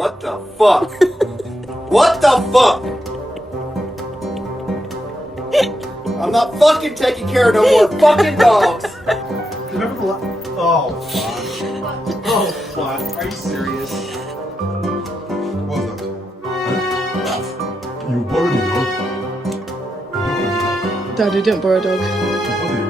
What the fuck? What the fuck? I'm not fucking taking care of no more fucking dogs. Remember the Oh, fuck. Oh, fuck. Are you serious? What was that? You borrowed a dog? Dad, I didn't borrow a dog. You bought it